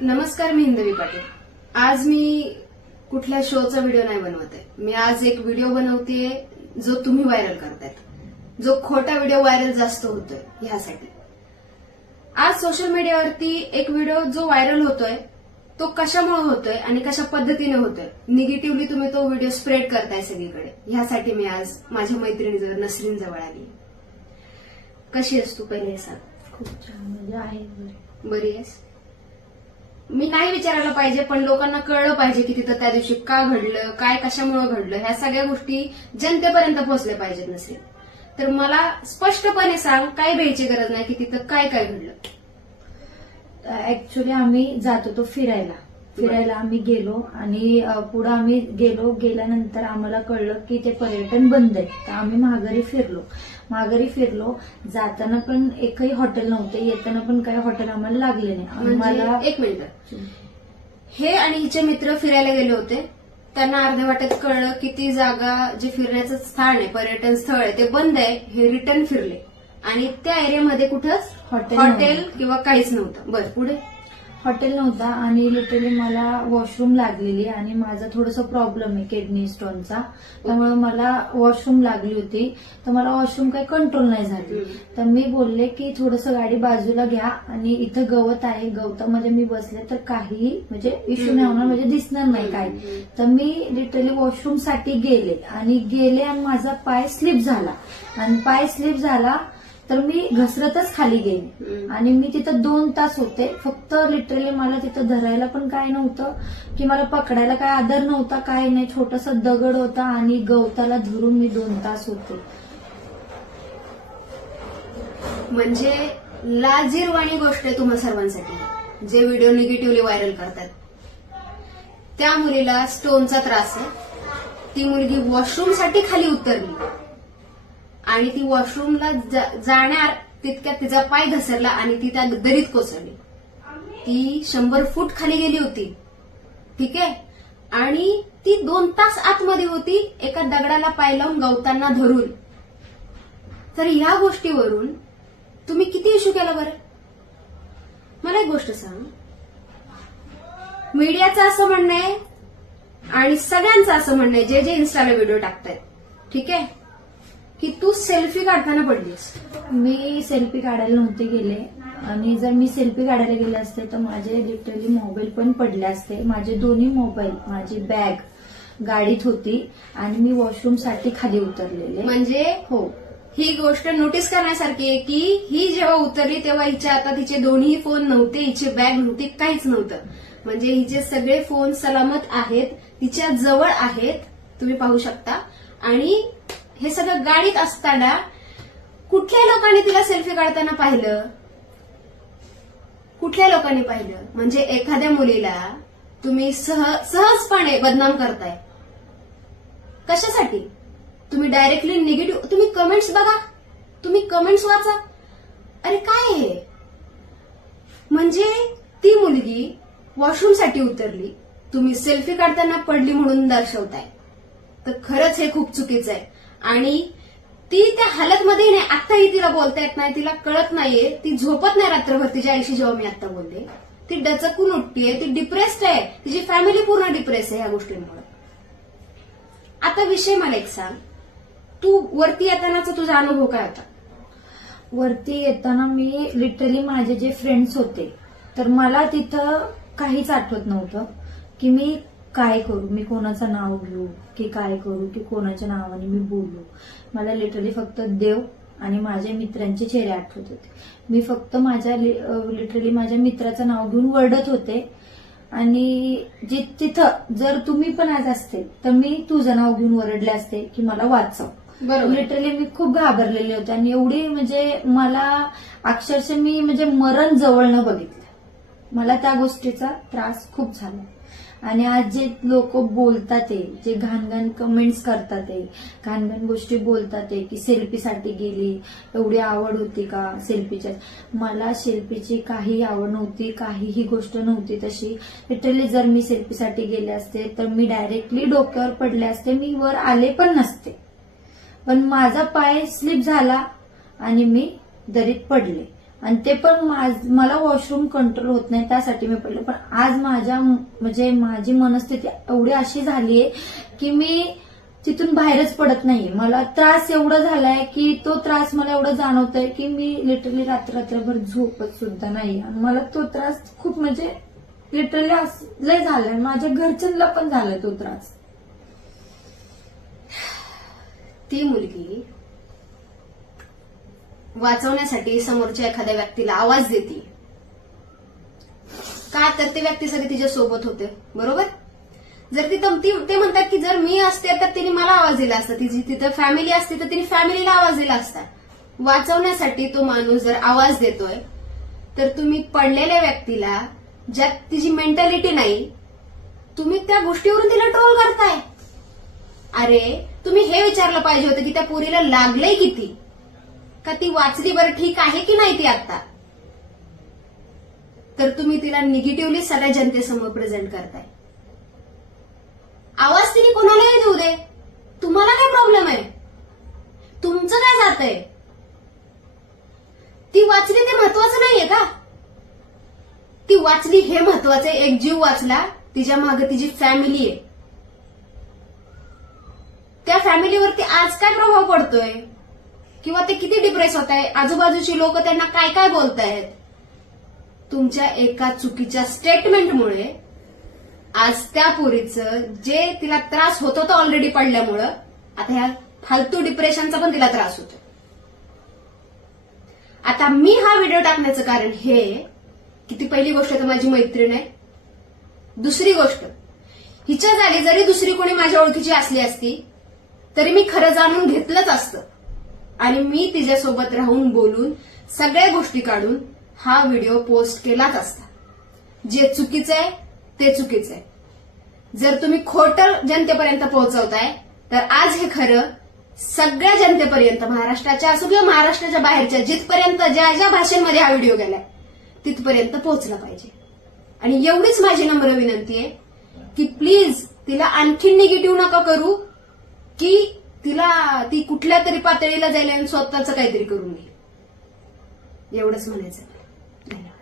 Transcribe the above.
नमस्कार, मी हिंदवी पाटील. आज मी कुठल्या शोचा व्हिडिओ नाही बनवते. मी आज एक व्हिडिओ बनवतेय जो तुम्ही व्हायरल करतायत, जो खोटा व्हिडिओ व्हायरल जास्त होतोय ह्यासाठी. आज सोशल मीडियावरती एक व्हिडिओ जो व्हायरल होतोय तो कशामुळे होतोय आणि कशा पद्धतीने होतोय, निगेटिव्हली तुम्ही तो व्हिडिओ स्प्रेड करताय सगळीकडे. ह्यासाठी मी आज माझ्या मैत्रिणीजवळ नसरीन जवळ आली. कशी आहेस तू, पहिले सांग. खूप छान, म्हणजे आहे बरी आहेस? मी नाही विचारायला पाहिजे, पण लोकांना कळलं पाहिजे की तिथं त्या दिवशी का घडलं, काय कशामुळे घडलं, ह्या सगळ्या गोष्टी जनतेपर्यंत पोहोचल्या पाहिजेत. नसेल तर मला स्पष्टपणे सांग, काय भ्यायची गरज नाही की तिथं काय काय घडलं. ऍक्च्युली आम्ही जात होतो फिरायला आम्ही गेलो आणि पुढे आम्ही गेल्यानंतर आम्हाला कळलं की ते पर्यटन बंद आहे. तर आम्ही माघारी फिरलो. जाताना पण एकही हॉटेल नव्हते, येताना पण काही हॉटेल आम्हाला लागले नाही. आम्हाला एक मिनिट, हे आणि हिचे मित्र फिरायला गेले होते. त्यांना अर्ध्या वाटेत कळलं की ती जागा जे फिरण्याचं स्थान आहे, पर्यटन स्थळ आहे, ते बंद आहे. हे रिटर्न फिरले आणि त्या एरियामध्ये कुठंच हॉटेल किंवा काहीच नव्हतं. बरं, पुढे हॉटेल नव्हता आणि लिटरली मला वॉशरूम लागलेली आणि माझा थोडासा प्रॉब्लेम आहे किडनी स्टोनचा, त्यामुळे मला वॉशरूम लागली होती. तर मला वॉशरूम काही कंट्रोल नाही झाली. तर मी बोलले की थोडंसं गाडी बाजूला घ्या आणि इथं गवत आहे, गवतामध्ये मी बसले तर काही म्हणजे इश्यू नाही होणार, म्हणजे दिसणार नाही काय. तर मी लिटरली वॉशरूमसाठी गेले आणि माझा पाय स्लिप झाला तर मी घसरतच खाली गेले आणि मी तिथं 2 तास होते. फक्त लिटरली मला तिथं धरायला पण काय नव्हतं, की मला पकडायला काय आधार नव्हता, काय नाही. छोटासा दगड होता आणि गवताला धरून मी 2 तास होते. म्हणजे लाजिरवाणी गोष्ट आहे तुम्हा सर्वांसाठी, जे व्हिडिओ निगेटिव्हली व्हायरल करतात. त्या मुलीला स्टोनचा त्रास आहे. ती मुलगी वॉशरूमसाठी खाली उतरली आणि ती वॉशरूमला जाणार तितक्यात तिचा पाय घसरला आणि ती त्या दरीत कोसळली. ती 100 फूट खाली गेली होती, ठीक आहे, आणि ती 2 तास आतमध्ये होती एका दगडाला पाय लावून गवतांना धरून. तर ह्या गोष्टीवरून तुम्ही किती इश्यू केला बरं? मला एक गोष्ट सांग, मीडियाचं असं म्हणणं आहे आणि सगळ्यांचं असं म्हणणं आहे, जे इन्स्टाला व्हिडिओ टाकतायत, ठीक आहे, की तू सेल्फी काढताना पडलीस. मी सेल्फी काढायला नव्हते गेले आणि जर मी सेल्फी काढायला गेले असते तर माझे लिटरली मोबाईल पण पडले असते. माझे दोन्ही मोबाईल, माझी बॅग गाडीत होती आणि मी वॉशरूमसाठी खाली उतरलेले. म्हणजे हो, ही गोष्ट नोटीस करण्यासारखी आहे की ही जेव्हा उतरली तेव्हा हिच्या हातात हिचे दोन्ही फोन नव्हते, हिची बॅग नव्हती, काहीच नव्हतं. म्हणजे हिचे सगळे फोन सलामत आहेत, तिच्या जवळ आहेत, तुम्ही पाहू शकता. आणि हे सगळं गाडीत असताना कुठल्या लोकांनी तिला सेल्फी काढताना पाहिलं? कुठल्या लोकांनी पाहिलं? म्हणजे एखाद्या मुलीला तुम्ही सहजपणे बदनाम करताय. कशासाठी? तुम्ही डायरेक्टली निगेटिव्ह, तुम्ही कमेंट्स बघा, तुम्ही कमेंट्स वाचा. अरे काय हे? म्हणजे ती मुलगी वॉशरूमसाठी उतरली, तुम्ही सेल्फी काढताना पडली म्हणून दर्शवताय. तर खरंच हे खूप चुकीचं आहे. आणि ती त्या हालतमध्ये नाही, आत्ताही तिला बोलता येत नाही, तिला कळत नाहीये, ती झोपत नाही रात्रभर. तिच्या आईशी जेव्हा मी आता बोलले, ती डचकून उठतीये, ती डिप्रेस्ड आहे, तिची फॅमिली पूर्ण डिप्रेस आहे ह्या गोष्टींमुळे. आता विषय मला एक सांग, तू वरती येतानाचा तुझा अनुभव काय होता? वरती येताना मी लिटरली माझे जे फ्रेंड्स होते, तर मला तिथं काहीच आठवत नव्हतं की मी काय करू, मी कोणाचं नाव घेऊ की काय करू, की कोणाच्या नावाने मी बोलू. मला लिटरली फक्त देव आणि माझ्या मित्रांचे चेहरे आठवत होते. मी फक्त लिटरली माझ्या मित्राचं नाव घेऊन वरडत होते. आणि तिथं जर तुम्ही पण आज असते तर मी तुझं नाव घेऊन वरडले असते की मला वाचव. लिटरली मी खूप घाबरलेले होते आणि एवढी म्हणजे मला अक्षरशः मी म्हणजे मरण जवळनं बघितलं. मला त्या गोष्टीचा त्रास खूप झाला. आणि आज जे लोक बोलतात, जे घाणघाण कमेंट्स करतात, घाणघाण गोष्टी बोलतात की सेल्फीसाठी गेली, एवढी आवड होती का सेल्फीच्या? मला सेल्फीची काही आवड नव्हती, काहीही गोष्ट नव्हती तशी. लिटरली जर मी सेल्फीसाठी गेले असते तर मी डायरेक्टली डोक्यावर पडले असते, मी वर आले पण नसते. पण माझा पाय स्लिप झाला आणि मी दरीत पडले आणि ते पण मला वॉशरूम कंट्रोल होत नाही त्यासाठी मी पडले. पण आज माझी मनस्थिती एवढी अशी झालीय की मी तिथून बाहेरच पडत नाहीये. मला त्रास एवढा झालाय की तो त्रास मला एवढा जाणवतोय की मी लिटरली रात्रभर झोपत सुद्धा नाही. आणि मला तो त्रास खूप लिटरली लय झालाय. माझ्या घरच्यांना पण झालाय तो त्रास. ती मुलगी वाचवण्यासाठी समोरच्या एखाद्या व्यक्तीला आवाज देते का, तर ते व्यक्ती सगळे तिच्या सोबत होते, बरोबर. जर ते म्हणतात की जर मी असते तर तिने मला आवाज दिला असता, तिची तिथं फॅमिली असते तर तिने फॅमिलीला आवाज दिला असता. वाचवण्यासाठी तो माणूस जर आवाज देतोय तर तुम्ही पडलेल्या व्यक्तीला, ज्यात तिची मेंटॅलिटी नाही, तुम्ही त्या गोष्टीवरून तिला ट्रोल करताय. अरे तुम्ही हे विचारलं पाहिजे होतं की त्या पोरीला लागलंय किती, का ती वाचली, बरं ठीक आहे की नाही ती आता, तर तुम्ही तिला निगेटिव्हली सगळ्या जनतेसमोर प्रेझेंट करताय. आवाज तिने कोणालाही देऊ दे, तुम्हाला काय प्रॉब्लेम आहे, तुमचं काय जातंय. ती वाचली ते महत्वाचं नाहीये का, ती वाचली हे महत्वाचं आहे. एक जीव वाचला, तिच्या मागे तिची फॅमिली आहे. त्या फॅमिलीवरती आज काय प्रभाव पडतोय, किंवा ते किती डिप्रेस होत आहे, आजूबाजूची लोक त्यांना काय काय बोलतायत. तुमच्या एका चुकीच्या स्टेटमेंटमुळे आज त्या पोरीचं जे तिला त्रास होत होता ऑलरेडी पडल्यामुळं, आता ह्या फालतू डिप्रेशनचा पण तिला त्रास होतो. आता मी हा व्हिडिओ टाकण्याचं कारण हे की ती पहिली गोष्ट तर माझी मैत्रीण आहे. दुसरी गोष्ट, हिच्या जागी जरी दुसरी कोणी माझ्या ओळखीची असली असती तरी मी खरं जाणून घेतलंच असतं आणि मी तिच्यासोबत राहून बोलून सगळ्या गोष्टी काढून हा व्हिडिओ पोस्ट केलाच असता. जे चुकीचं आहे ते चुकीचं आहे. जर तुम्ही खोटं जनतेपर्यंत पोहोचवताय तर आज हे खरं सगळ्या जनतेपर्यंत, महाराष्ट्राच्या असो किंवा महाराष्ट्राच्या बाहेरच्या, जिथपर्यंत ज्या ज्या भाषेमध्ये हा व्हिडिओ गेलाय तिथपर्यंत पोहोचला पाहिजे. आणि एवढीच माझी नम्र विनंती आहे की प्लीज तिला आणखी निगेटिव्ह नका करू, की ती कुठल्या तरी पातळीला जाईल आणि स्वतःचं काहीतरी करून घेईल. एवढंच म्हणायचं. धन्यवाद.